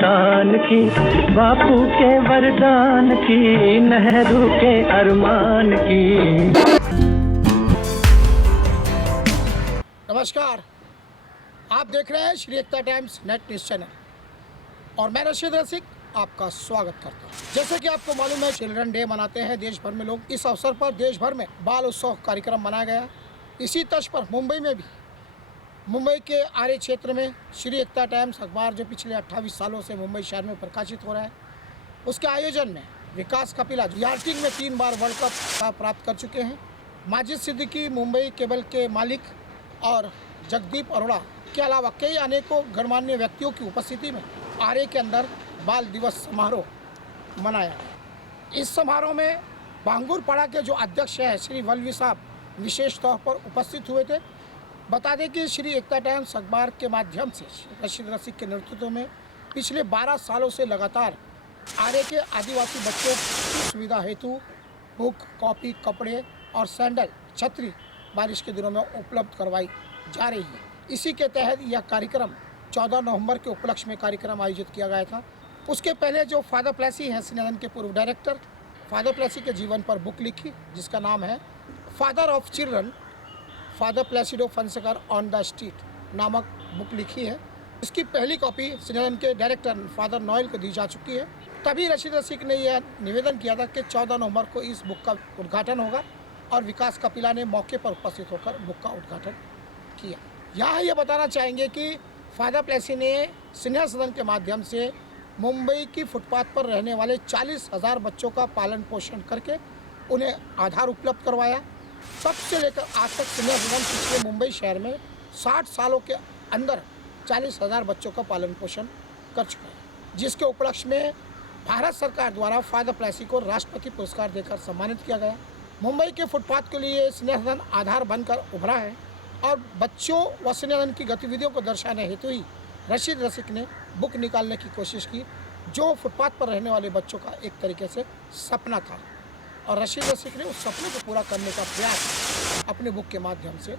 हिंदुस्तान की, बापू के वरदान की, नेहरू के अरमान की। नमस्कार, आप देख रहे हैं श्री एकता टाइम्स नेट न्यूज़ चैनल और मैं रशीद रसिक आपका स्वागत करता हूं। जैसे कि आपको मालूम है, चिल्ड्रन डे मनाते हैं देश भर में लोग। इस अवसर पर देश भर में बाल उत्सव कार्यक्रम मनाया गया। इसी तर्ज पर मुंबई में भी, मुंबई के आर्य क्षेत्र में श्री एकता टाइम्स अखबार, जो पिछले 28 सालों से मुंबई शहर में प्रकाशित हो रहा है, उसके आयोजन में विकास कपिला यार्टिंग में 3 बार वर्ल्ड कप प्राप्त कर चुके हैं, माजिद सिद्दीकी मुंबई केबल के मालिक और जगदीप अरोड़ा के अलावा कई अनेकों गणमान्य व्यक्तियों की उपस्थिति में आर्य के अंदर बाल दिवस समारोह मनाया। इस समारोह में बांगुर पाड़ा के जो अध्यक्ष हैं श्री वल्लवी साहब विशेष तौर पर उपस्थित हुए थे। बता दें कि श्री एकता टाइम्स अखबार के माध्यम से रशीद रसिक के नेतृत्व में पिछले 12 सालों से लगातार आर्य के आदिवासी बच्चों की सुविधा हेतु बुक, कॉपी, कपड़े और सैंडल, छतरी बारिश के दिनों में उपलब्ध करवाई जा रही है। इसी के तहत यह कार्यक्रम 14 नवंबर के उपलक्ष्य में कार्यक्रम आयोजित किया गया था। उसके पहले जो फादर प्लेसी हैं, श्रीनगर के पूर्व डायरेक्टर, फादर प्लेसी के जीवन पर बुक लिखी जिसका नाम है father of children, father Placido Fonseca on the street नामक बुक लिखी है। इसकी पहली कॉपी श्रीनगर के डायरेक्टर फादर नोएल को दी जा चुकी है। तभी रशीद रसिक ने यह निवेदन किया था कि 14 नवंबर को इस बुक का उद्घाटन होगा और विकास कपिला ने मौके पर उपस्थित होकर बुक का उद्घाटन किया। यहाँ ये बताना चाहेंगे कि फादर प्लेसी ने स्नेह सदन के माध्यम से मुंबई की फुटपाथ पर रहने वाले 40,000 बच्चों का पालन पोषण करके उन्हें आधार उपलब्ध करवाया। तब से लेकर आज तक स्नेह सदन पिछले मुंबई शहर में 60 सालों के अंदर 40,000 बच्चों का पालन पोषण कर चुका है, जिसके उपलक्ष्य में भारत सरकार द्वारा फादर प्लेसी को राष्ट्रपति पुरस्कार देकर सम्मानित किया गया। मुंबई के फुटपाथ के लिए स्नेह सदन आधार बनकर उभरा है और बच्चों व स्नेह सदन की गतिविधियों को दर्शाने हेतु ही रशीद रसिक ने बुक निकालने की कोशिश की, जो फुटपाथ पर रहने वाले बच्चों का एक तरीके से सपना था और रशीद रसिक ने उस सपने को पूरा करने का प्रयास अपने बुक के माध्यम से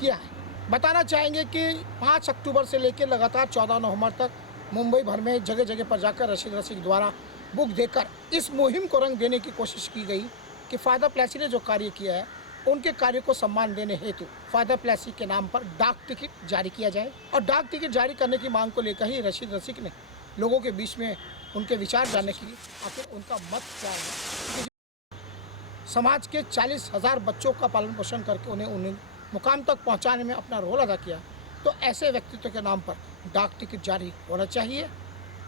किया है। बताना चाहेंगे कि 5 अक्टूबर से लेकर लगातार 14 नवंबर तक मुंबई भर में जगह जगह पर जाकर रशीद रसिक द्वारा बुक देकर इस मुहिम को रंग देने की कोशिश की गई कि फादर प्लेसी ने जो कार्य किया है उनके कार्य को सम्मान देने हेतु फादर प्लेसी के नाम पर डाक टिकट जारी किया जाए। और डाक टिकट जारी करने की मांग को लेकर ही रशीद रसिक ने लोगों के बीच में उनके विचार जानने की, आखिर उनका मत क्या है। समाज के 40,000 बच्चों का पालन पोषण करके उन्हें मुकाम तक पहुंचाने में अपना रोल अदा किया, तो ऐसे व्यक्तित्व के नाम पर डाक टिकट जारी होना चाहिए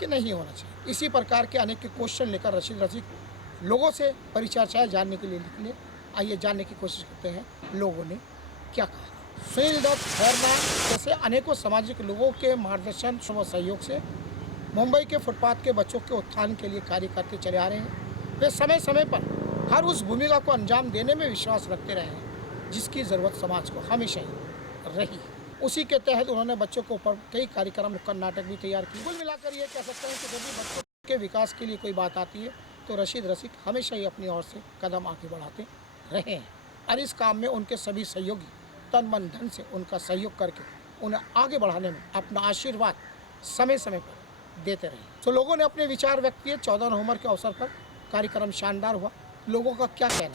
कि नहीं होना चाहिए। इसी प्रकार के अनेक क्वेश्चन लेकर रशीद रसिक लोगों से परिचर्चाएँ जानने के लिए निकले। आइए जानने की कोशिश करते हैं लोगों ने क्या कहा। सुनील दत्त, खैरनाम जैसे अनेकों सामाजिक लोगों के मार्गदर्शन व सहयोग से मुंबई के फुटपाथ के बच्चों के उत्थान के लिए कार्य करते चले आ रहे हैं। वे समय समय पर हर उस भूमिका को अंजाम देने में विश्वास रखते रहे हैं जिसकी ज़रूरत समाज को हमेशा ही रही। उसी के तहत उन्होंने बच्चों के ऊपर कई कार्यक्रम, नुक्कड़ नाटक भी तैयार किए। कुल मिलाकर ये कह सकते हैं कि जब भी बच्चों के विकास के लिए कोई बात आती है तो रशीद रसिक हमेशा ही अपनी ओर से कदम आगे बढ़ाते रहे हैं और इस काम में उनके सभी सहयोगी तन मन धन से उनका सहयोग करके उन्हें आगे बढ़ाने में अपना आशीर्वाद समय समय पर देते रहे। तो लोगों ने अपने विचार व्यक्त किए। 14 नवंबर के अवसर पर कार्यक्रम शानदार हुआ। लोगों का क्या कहना है,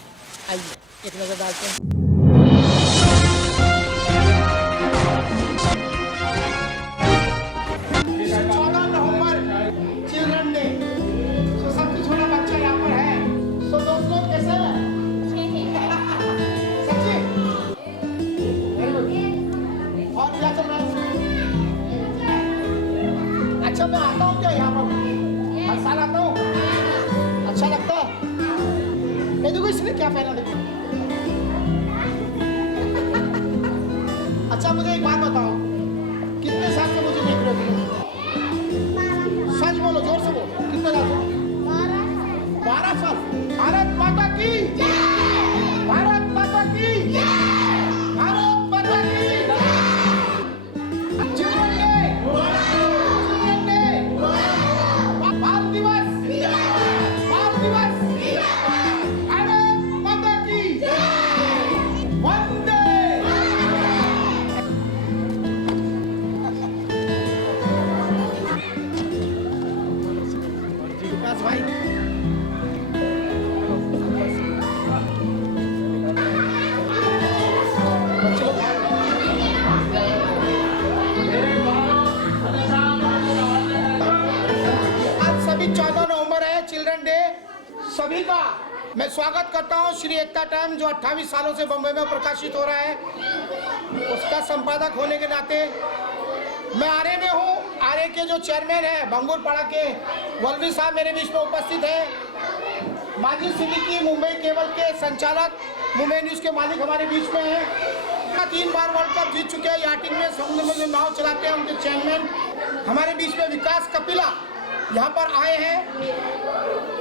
आइए एक नज़र डालते हैं। अच्छा, मैं आता हूँ क्या यहाँ पर? हर साल आता हूँ। अच्छा लगता है। ये देखो इसने क्या पहना, देखो। अच्छा, मुझे एक बात बताओ, कितने साल से मुझे देख रहे हो? सच बोलो, जोर से बोलो, कितने साल से? 12 साल। भारत माता की, भारत माता की, भारत माता की। 14 नवंबर है, चिल्ड्रन डे। सभी का मैं स्वागत करता हूं। श्री एकता टाइम्स जो 28 सालों से बम्बई में प्रकाशित हो रहा है, उसका संपादक होने के नाते मैं आरए में हूं। आरए के जो चेयरमैन है भंगुरपाड़ा के वल्लभी साहब मेरे बीच में उपस्थित है। माजिद सिद्दीकी मुंबई केबल के संचालक, मुंबई न्यूज़ के मालिक हमारे बीच में हैं। 3 बार वर्ल्ड कप जीत चुके हैं याटिंग में, समुद्र में जो नाव चलाते हैं उनके चेयरमैन हमारे बीच में विकास कपिला यहाँ पर आए हैं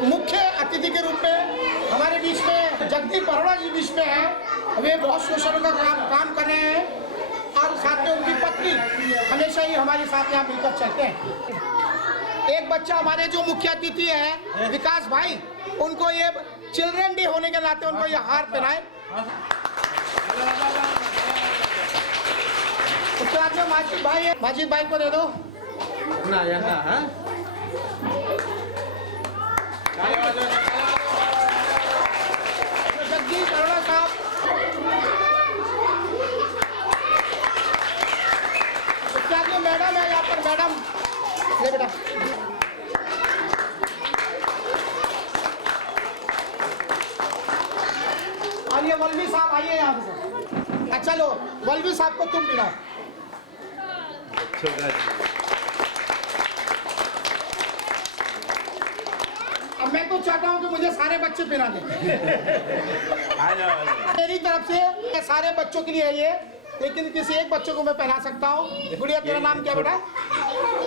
मुख्य अतिथि के रूप में। हमारे बीच में जगदीप अरोड़ा जी बीच में हैं, वे बहुत शोषण का काम कर रहे हैं और साथ में उनकी पत्नी हमेशा ही हमारे साथ यहाँ मिलकर चलते हैं। एक बच्चा हमारे जो मुख्य अतिथि है विकास भाई, उनको ये चिल्ड्रन डे होने के नाते उनको ये हार पहनाए। उसके बाद में माजिद भाई को दे दो ना है जगदीश अरोड़ा साहब। उसके बाद में मैडम है यहाँ पर, मैडम ले बेटा। और ये वल्लभी साहब आइए यहाँ पे। अच्छा लो वल्लभी साहब को तुम पिलाओ। अब मैं तो चाहता हूँ कि मुझे सारे बच्चे पिला दें। मेरी तरफ से सारे बच्चों के लिए है ये, लेकिन किसी एक बच्चे को मैं पहना सकता हूँ। गुड़िया तेरा नाम क्या बेटा?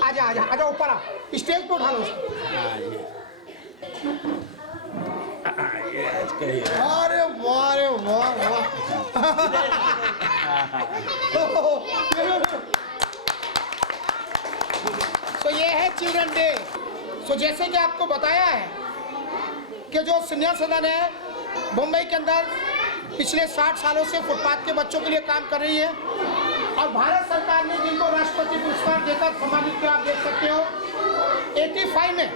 आजा आजा आजा ऊपर आ, स्टेज पे उठा लो उसको। अरे वाह रे वाह वाह। तो ये है चिल्ड्रन डे। तो जैसे कि आपको बताया है कि जो सीनियर सदन है मुंबई के अंदर पिछले 60 सालों से फुटपाथ के बच्चों के लिए काम कर रही है और भारत सरकार ने जिनको राष्ट्रपति पुरस्कार देकर सम्मानित किया, आप देख सकते हो। 85 में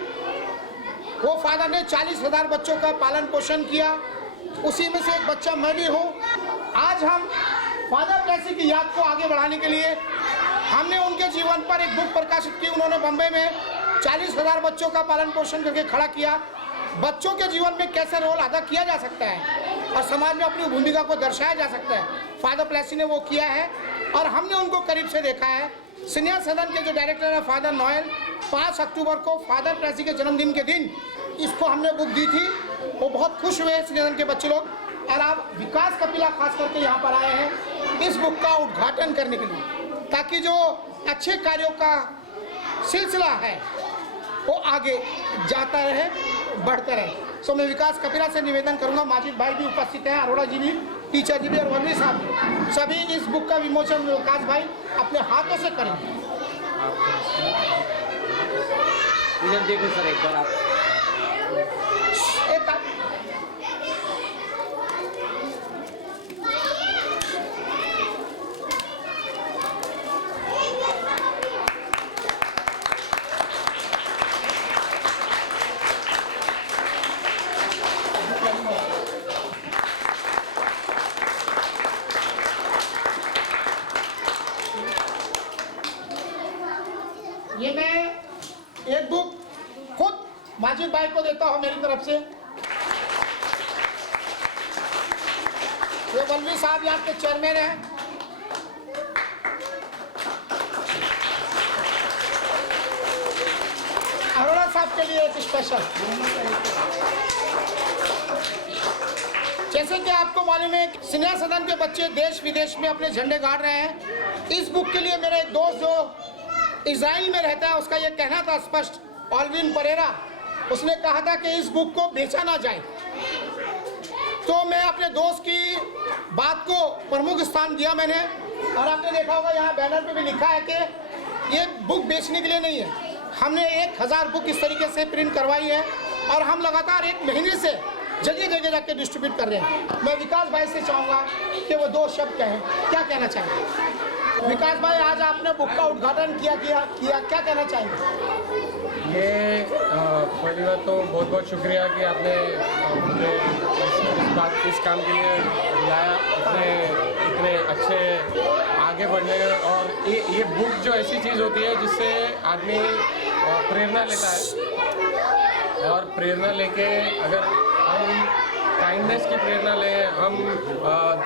वो फादर ने 40,000 बच्चों का पालन पोषण किया, उसी में से एक बच्चा मैं भी हूँ। आज हम फादर प्लेसी की याद को आगे बढ़ाने के लिए हमने उनके जीवन पर एक बुक प्रकाशित की। उन्होंने बम्बई में 40,000 बच्चों का पालन पोषण करके खड़ा किया। बच्चों के जीवन में कैसे रोल अदा किया जा सकता है और समाज में अपनी भूमिका को दर्शाया जा सकता है, फादर प्लेसी ने वो किया है और हमने उनको करीब से देखा है। सीनियर सदन के जो डायरेक्टर है फादर नोएल, 5 अक्टूबर को फादर प्लेसी के जन्मदिन के दिन इसको हमने बुक दी थी। वो बहुत खुश हुए सीनियर सदन के बच्चे लोग। और आप विकास कपिला खास करके यहाँ पर आए हैं इस बुक का उद्घाटन करने के लिए, ताकि जो अच्छे कार्यों का सिलसिला है वो आगे जाता रहे, बढ़ता रहे। सो मैं विकास कपिला से निवेदन करूंगा, माजिद भाई भी उपस्थित हैं, अरोड़ा जी भी, टीचर जी भी और वल्लभी साहब सभी इस बुक का विमोचन विकास भाई अपने हाथों से करेंगे। इधर देखो सर एक बार आप। ये मैं एक बुक खुद माजिद भाई को देता हूँ मेरी तरफ से। ये वल्लभी साहब यहाँ के चेयरमैन हैं। अरोड़ा साहब के लिए एक स्पेशल। जैसे कि आपको मालूम है सीनियर सदन के बच्चे देश विदेश में अपने झंडे गाड़ रहे हैं। इस बुक के लिए मेरा एक दोस्त जो इजराइल में रहता है, उसका ये कहना था स्पष्ट, ऑल्विन परेरा, उसने कहा था कि इस बुक को बेचा ना जाए। तो मैं अपने दोस्त की बात को प्रमुख स्थान दिया मैंने, और आपने देखा होगा यहाँ बैनर पे भी लिखा है कि ये बुक बेचने के लिए नहीं है। हमने 1000 बुक इस तरीके से प्रिंट करवाई है और हम लगातार 1 महीने से जगह जगह जाके डिस्ट्रीब्यूट कर रहे हैं। मैं विकास भाई से चाहूँगा कि वो 2 शब्द कहें, क्या कहना चाहेंगे? विकास भाई, आज आपने बुक का उद्घाटन किया क्या कहना चाहेंगे? ये पहली बात तो बहुत बहुत शुक्रिया कि आपने मुझे इस काम के लिए बुलाया, इतने अच्छे आगे बढ़ने। और ये बुक जो ऐसी चीज़ होती है जिससे आदमी प्रेरणा लेता है। और प्रेरणा लेके अगर हम काइंडनेस की प्रेरणा लें, हम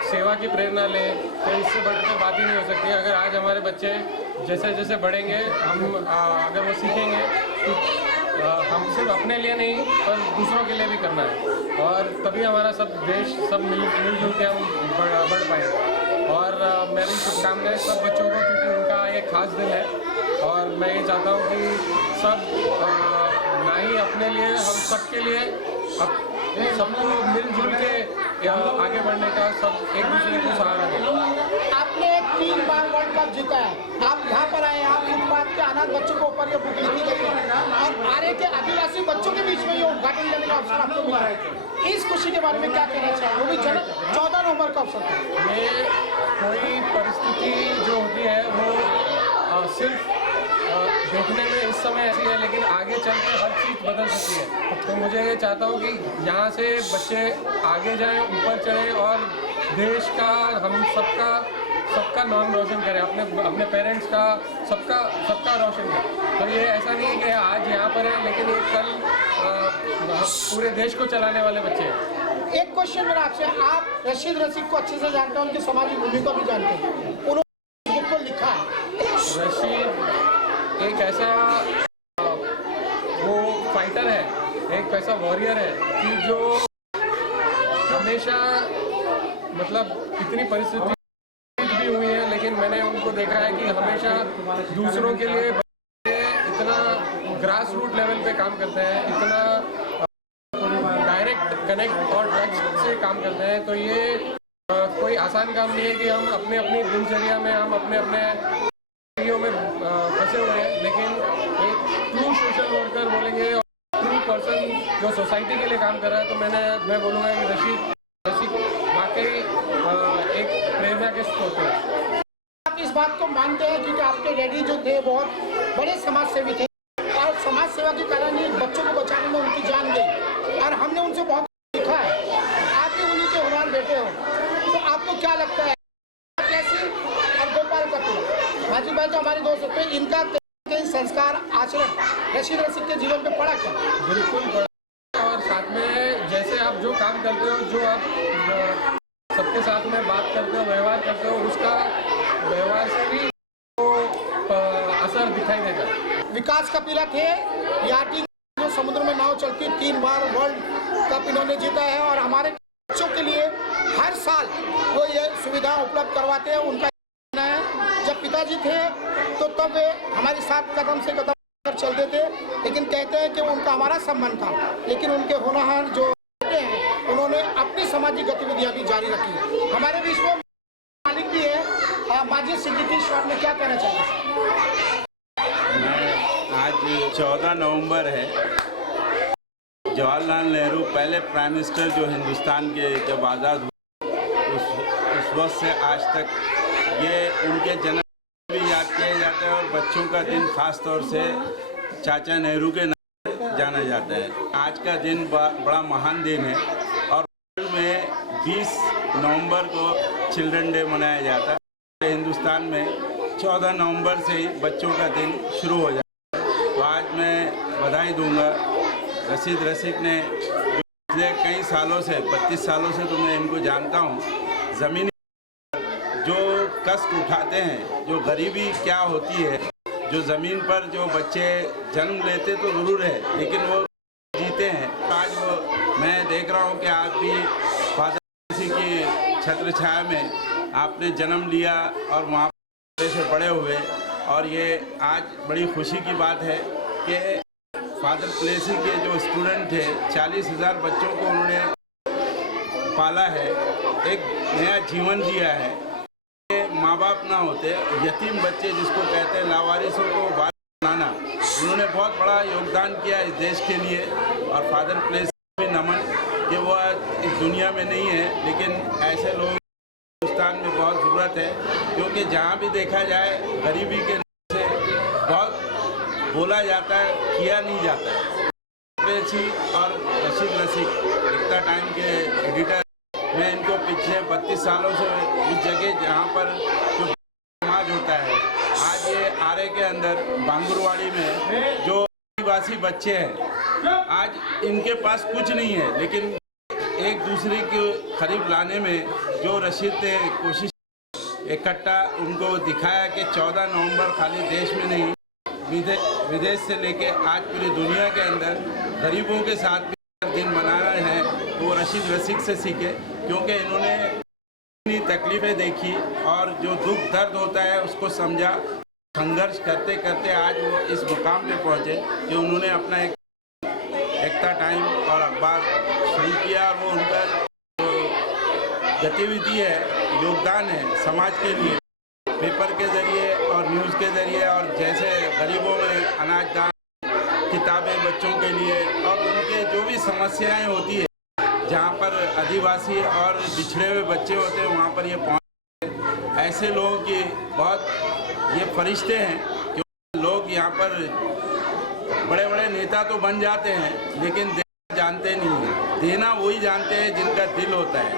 सेवा की प्रेरणा लें, तो इससे बढ़कर बात ही नहीं हो सकती। अगर आज हमारे बच्चे जैसे जैसे बढ़ेंगे, हम अगर वो सीखेंगे कि हम सिर्फ अपने लिए नहीं पर दूसरों के लिए भी करना है, और तभी हमारा सब देश सब मिलजुल के हम बढ़ पाएंगे। और मेरी शुभकामनाएं सब बच्चों को, क्योंकि उनका एक खास दिन है, और मैं ये चाहता हूँ कि सब ना ही अपने लिए, हम सबके लिए सबको मिलजुल के आगे बढ़ने का, सब एक दूसरे को सहारा दें। आपने 3 बार वर्ल्ड कप जीता है, आप यहाँ पर आए, आप फुटपाथ के अनाथ बच्चों के ऊपर ये बुक लिखी गई है और आरे के आदिवासी बच्चों के बीच में ये उद्घाटन करने का अवसर आपको मिला है। इस खुशी के बारे में क्या कहना चाहिए? वो भी 14 नवंबर का अवसर था। ये कोई परिस्थिति जो होती है वो सिर्फ देखने में इस समय ऐसी है, लेकिन आगे चल के हर चीज़ बदल सकती है। तो मुझे ये चाहता हूँ कि यहाँ से बच्चे आगे जाएं, ऊपर चढ़ें और देश का, हम सबका नाम रोशन करें, अपने पेरेंट्स का, सबका रोशन करें। तो ये ऐसा नहीं है कि आज यहाँ पर है, लेकिन ये कल पूरे देश को चलाने वाले बच्चे हैं। एक क्वेश्चन मेरा आपसे, आप रशीद रसिक को अच्छे से जानते हैं, उनकी सामाजिक भूमिका भी जानते हैं, उन्होंने बुक को लिखा है। रशीद एक ऐसा वो फाइटर है, एक ऐसा वॉरियर है कि जो हमेशा, मतलब इतनी परिस्थिति भी हुई है, लेकिन मैंने उनको देखा है कि हमेशा दूसरों के लिए इतना ग्रास रूट लेवल पे काम करते हैं, इतना डायरेक्ट कनेक्ट और टच से काम करते हैं। तो ये कोई आसान काम नहीं है कि हम अपने दिनचर्या में, हम अपने में फंसे हुए हैं, लेकिन एक ट्रू सोशल वर्कर बोलेंगे और ट्रू पर्सन जो सोसाइटी के लिए काम कर रहा है, तो मैं बोलूँगा कि रशीद वाकई एक प्रेरणा के स्रोत है। आप इस बात को मानते हैं क्योंकि आपके डैडी जो थे बहुत बड़े समाज सेवी थे और समाज सेवा के कारण ही बच्चों को बचाने में उनकी जान गई, और हमने उनसे बहुत सीखा है। आप भी उन्हीं के हुनर बेटे हो, तो आपको क्या लगता है कैसे? और गोपाल कपूर माजी भाई तो हमारे दोस्त होते हैं, इनका कई संस्कार आचरण रशीद रसिक के जीवन पे पड़ा क्या? बिल्कुल पड़ा, और साथ में जैसे आप जो काम करते हो, जो आप सबके साथ में बात करते हो, व्यवहार करते हो, उसका व्यवहार से भी तो असर दिखाई देगा। विकास कपिला थे याटिंग, जो समुद्र में नाव चलती है, 3 बार वर्ल्ड कप इन्होंने जीता है, और हमारे बच्चों के लिए हर साल वो ये सुविधा उपलब्ध करवाते हैं। उनका है जब पिताजी थे तो तब वे हमारे साथ कदम से कदम कर चलते थे, लेकिन कहते हैं कि उनका हमारा संबंध था, लेकिन उनके होनहार जो हैं उन्होंने अपनी सामाजिक गतिविधियां भी जारी रखी। हमारे बीच में मालिक भी है माजिद सिद्दीकी, शॉर्ट में क्या कहना चाहिए? आज 14 नवंबर है। जवाहरलाल नेहरू पहले प्राइम मिनिस्टर जो हिंदुस्तान के जब आज़ाद हुए, उस वक्त से आज तक ये उनके जन्म भी याद किया जाता है, और बच्चों का दिन खास तौर से चाचा नेहरू के नाम जाना जाता है। आज का दिन बड़ा महान दिन है, और में 20 नवंबर को चिल्ड्रन डे मनाया जाता है। हिंदुस्तान में 14 नवंबर से ही बच्चों का दिन शुरू हो जाता है। तो आज मैं बधाई दूंगा रशीद रसिक ने, जो पिछले कई सालों से, 32 सालों से तो मैं इनको जानता हूँ, ज़मीनी जो कष्ट उठाते हैं, जो गरीबी क्या होती है, जो ज़मीन पर जो बच्चे जन्म लेते तो ज़रूर है, लेकिन वो जीते हैं। आज वो मैं देख रहा हूँ कि आप भी फादर प्लेसी की छत्र छाया में आपने जन्म लिया और वहाँ से बड़े हुए, और ये आज बड़ी खुशी की बात है कि फादर प्लेसी के जो स्टूडेंट थे, 40,000 बच्चों को उन्होंने पाला है, एक नया जीवन जिया है। माँ बाप ना होते, यतीम बच्चे जिसको कहते हैं, लावारिसों को बात बनाना, उन्होंने बहुत बड़ा योगदान किया इस देश के लिए। और फादर प्लेसी भी नमन कि वो आज इस दुनिया में नहीं है, लेकिन ऐसे लोग हिंदुस्तान में बहुत ज़रूरत है, क्योंकि जहाँ भी देखा जाए गरीबी के से बहुत बोला जाता है, किया नहीं जाता है। प्लेसी और रशीद रसिक एकता टाइम के एडिटर, मैं इनको पिछले 32 सालों से इस जगह जहाँ पर जो समाज होता है, आज ये आरे के अंदर बांगुरवाड़ी में जो आदिवासी बच्चे हैं, आज इनके पास कुछ नहीं है, लेकिन एक दूसरे के करीब लाने में जो रशीद ने कोशिश इकट्ठा उनको दिखाया कि 14 नवंबर खाली देश में नहीं विदेश से लेके आज पूरी दुनिया के अंदर गरीबों के साथ भी दिन मनाना है, तो वो रशीद रसिक से सीखे, क्योंकि इन्होंने इतनी तकलीफ़ें देखी और जो दुख दर्द होता है उसको समझा। संघर्ष करते करते आज वो इस मुकाम पे पहुँचे कि उन्होंने अपना एक एकता टाइम और अखबार शुरू किया, और वो उनका जो गतिविधि है, योगदान है समाज के लिए, पेपर के ज़रिए और न्यूज़ के ज़रिए, और जैसे गरीबों में अनाज दान, किताबें बच्चों के लिए, और उनके जो भी समस्याएं होती है जहाँ पर आदिवासी और बिछड़े हुए बच्चे होते हैं वहाँ पर ये पहुँच, ऐसे लोगों की बहुत ये फरिश्ते हैं कि लोग यहाँ पर बड़े बड़े नेता तो बन जाते हैं लेकिन देना जानते नहीं हैं। देना वही जानते हैं जिनका दिल होता है,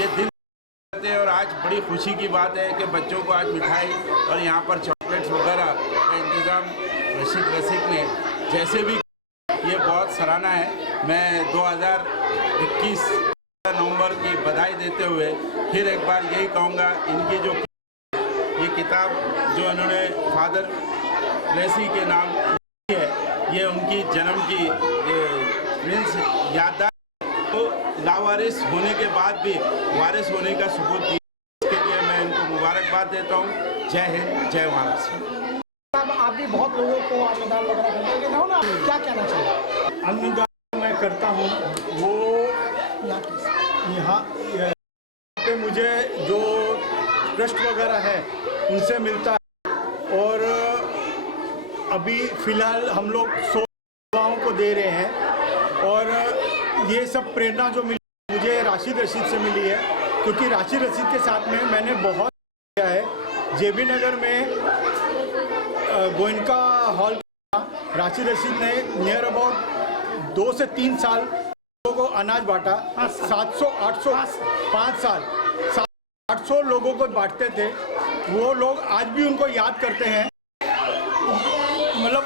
ये दिल करते हैं। और आज बड़ी खुशी की बात है कि बच्चों को आज मिठाई और यहाँ पर चॉकलेट्स वगैरह का इंतज़ाम रशीद रसिक ने जैसे भी, ये बहुत सराहना है। मैं 2021 नवंबर की बधाई देते हुए फिर एक बार यही कहूँगा, इनकी जो ये किताब जो इन्होंने फादर प्लेसी के नाम की है, ये उनकी जन्म की मीन्स याददाश्त तो लावारिस होने के बाद भी वारिस होने का सबूत दिया। इसके लिए मैं इनको मुबारकबाद देता हूँ। जय हिंद, जय महाराष्ट्र। आप भी बहुत लोगों को अन्नदान वगैरह करते हैं ना, क्या कहना चाहिए? अन्नदान मैं करता हूँ, वो यहाँ पे मुझे जो ट्रस्ट वगैरह है उनसे मिलता है, और अभी फ़िलहाल हम लोग 100 युवाओं को दे रहे हैं। और ये सब प्रेरणा जो मिली मुझे राशिद रशीद से मिली है, क्योंकि राशिद रशीद के साथ में मैंने बहुत किया है। जेबी नगर में गोयनका हॉल राशिद रशीद ने नियर अबाउट 2 से 3 साल लोगों को अनाज बांटा। 700 800 5 साल 800 लोगों को बांटते थे। वो लोग आज भी उनको याद करते हैं। मतलब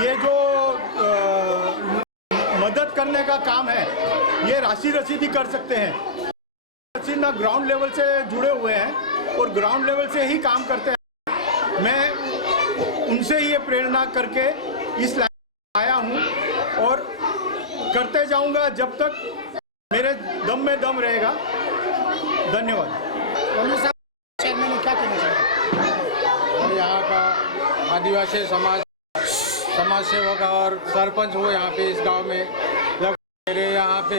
ये जो मदद करने का काम है ये राशिद रशीद ही कर सकते हैं। रशीद ना ग्राउंड लेवल से जुड़े हुए हैं और ग्राउंड लेवल से ही काम करते हैं। मैं उनसे ये प्रेरणा करके इस लाइन में आया हूँ और करते जाऊँगा जब तक मेरे दम में दम रहेगा। धन्यवाद। चेयरमैन ने क्या कहना चाहिए? और यहाँ का आदिवासी समाज सेवक और सरपंच हुए यहाँ पे इस गांव में। लगभग मेरे यहाँ पे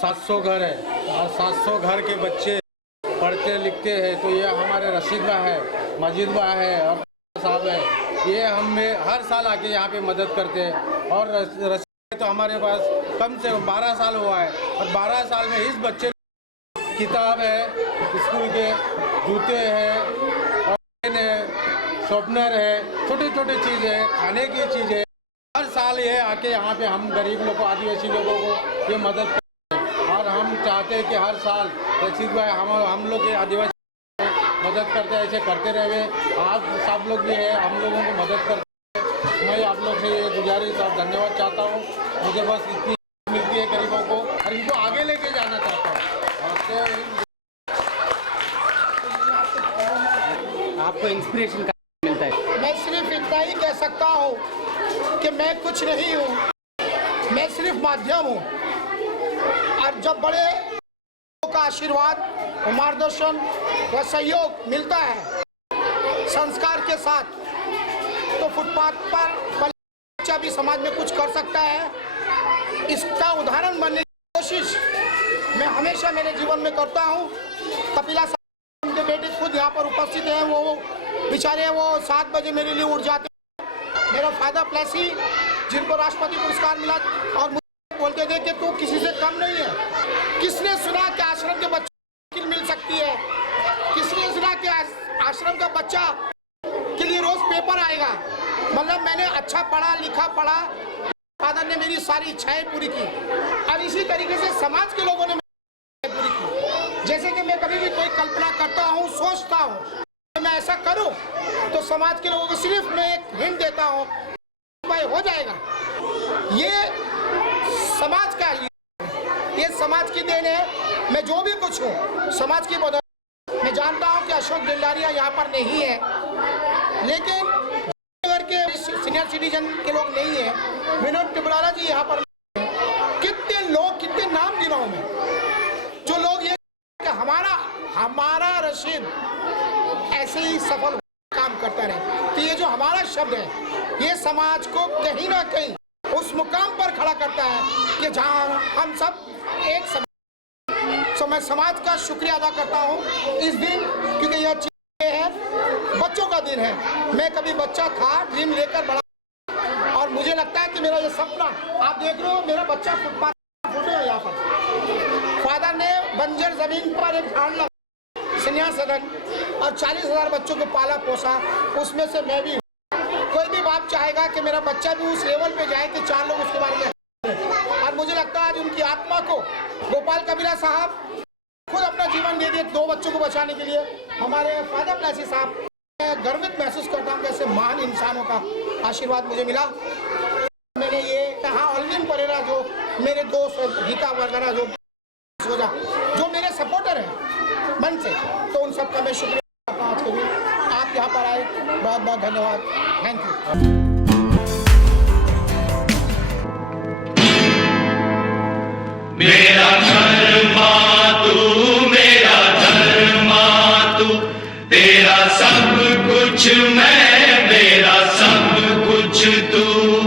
700 घर है और 700 घर के बच्चे पढ़ते लिखते हैं। तो ये हमारे रशीद भाई है, मजीद भाई है और साहब है, ये हमें हर साल आके यहाँ पे मदद करते हैं। और रशीद तो हमारे पास कम से कम 12 साल हुआ है और 12 साल में इस बच्चे किताब है, स्कूल के जूते हैं और पेन है, शॉर्पनर है, छोटे छोटे चीज़ है, खाने की चीज़ है। हर साल ये आके यहाँ पे हम गरीब लोगों, आदिवासी लोगों को ये मदद करते हैं। और हम चाहते हैं कि हर साल रशीद भाई हम लोग के आदिवासी मदद करते हैं, ऐसे करते रहे। आप सब लोग भी है, हम लोगों को मदद करते हैं। मैं आप लोग से ये गुजारिश और धन्यवाद चाहता हूँ। मुझे बस इतनी मिलती है गरीबों को और इनको आगे लेके जाना चाहता हूँ। आपको इंस्पिरेशन का मिलता है? मैं सिर्फ इतना ही कह सकता हूँ कि मैं कुछ नहीं हूँ, मैं सिर्फ माध्यम हूँ। और जब बड़े लोगों का आशीर्वाद, मार्गदर्शन व सहयोग मिलता है संस्कार के साथ, तो फुटपाथ पर बच्चा भी समाज में कुछ कर सकता है। इसका उदाहरण बनने की कोशिश मैं हमेशा मेरे जीवन में करता हूँ। कपिला साहब उनके बेटे खुद यहाँ पर उपस्थित हैं। वो बेचारे वो 7 बजे मेरे लिए उठ जाते हैं। मेरा फादर प्लेसी जिनको राष्ट्रपति पुरस्कार मिला और मुझे बोलते थे कि तू किसी से कम नहीं है। किसने सुना कि आश्रम के बच्चों को मिल सकती है? किसने सुना कि आश्रम का बच्चा के लिए रोज पेपर आएगा? मतलब मैंने अच्छा पढ़ा लिखा पढ़ा, फादर ने मेरी सारी इच्छाएं पूरी की और इसी तरीके से समाज के लोगों ने पूरी की। जैसे कि मैं कभी भी कोई कल्पना करता हूँ, सोचता हूँ मैं ऐसा करूँ, तो समाज के लोगों को सिर्फ मैं एक हिंट देता हूँ, चाहे हो जाएगा। ये समाज का, ये समाज की देन है। मैं जो भी कुछ हूँ समाज की बदौलत। मैं जानता हूँ कि अशोक दिलदारिया यहाँ पर नहीं है, लेकिन अगर के सीनियर सिटीजन के लोग नहीं है, विनोद टिबराला जी यहाँ पर कितने लोग, कितने नाम गिनाऊं मैं, जो लोग ये कि हमारा रशीद ऐसे ही सफल काम करता रहे। तो ये जो हमारा शब्द है ये समाज को कहीं ना कहीं उस मुकाम पर खड़ा करता है कि जहां हम सब एक समाज। तो मैं समाज का शुक्रिया अदा करता हूं इस दिन, क्योंकि यह चीज है, बच्चों का दिन है। मैं कभी बच्चा था, ड्रीम लेकर बड़ा, और मुझे लगता है कि मेरा ये सपना, आप देख रहे हो मेरा बच्चा फुटपाथ फोटो है यहाँ पर। फादर ने बंजर जमीन पर एक झाड़ लगा, संन्यास सदन, और 40,000 बच्चों को पाला पोसा, उसमें से मैं भी। कोई भी बाप चाहेगा कि मेरा बच्चा भी उस लेवल पे जाए कि 4 लोग उसके बारे में। और मुझे लगता है आज उनकी आत्मा को गोपाल कबीरा साहब खुद अपना जीवन दे दिए 2 बच्चों को बचाने के लिए। हमारे फादर प्लासी साहब, मैं गर्वित महसूस करता हूँ कि ऐसे महान इंसानों का आशीर्वाद मुझे मिला। मैंने ये कहा, ऑल्विन परेरा जो मेरे दोस्त, गीता वगैरह जो मेरे सपोर्टर हैं मन से, तो उन सबका मैं शुक्रिया करता हूँ। आज के दिन आप यहाँ पर आए, बहुत बहुत धन्यवाद। Thank you. मेरा धर्मा तू, तेरा सब कुछ मैं, मेरा सब कुछ तू।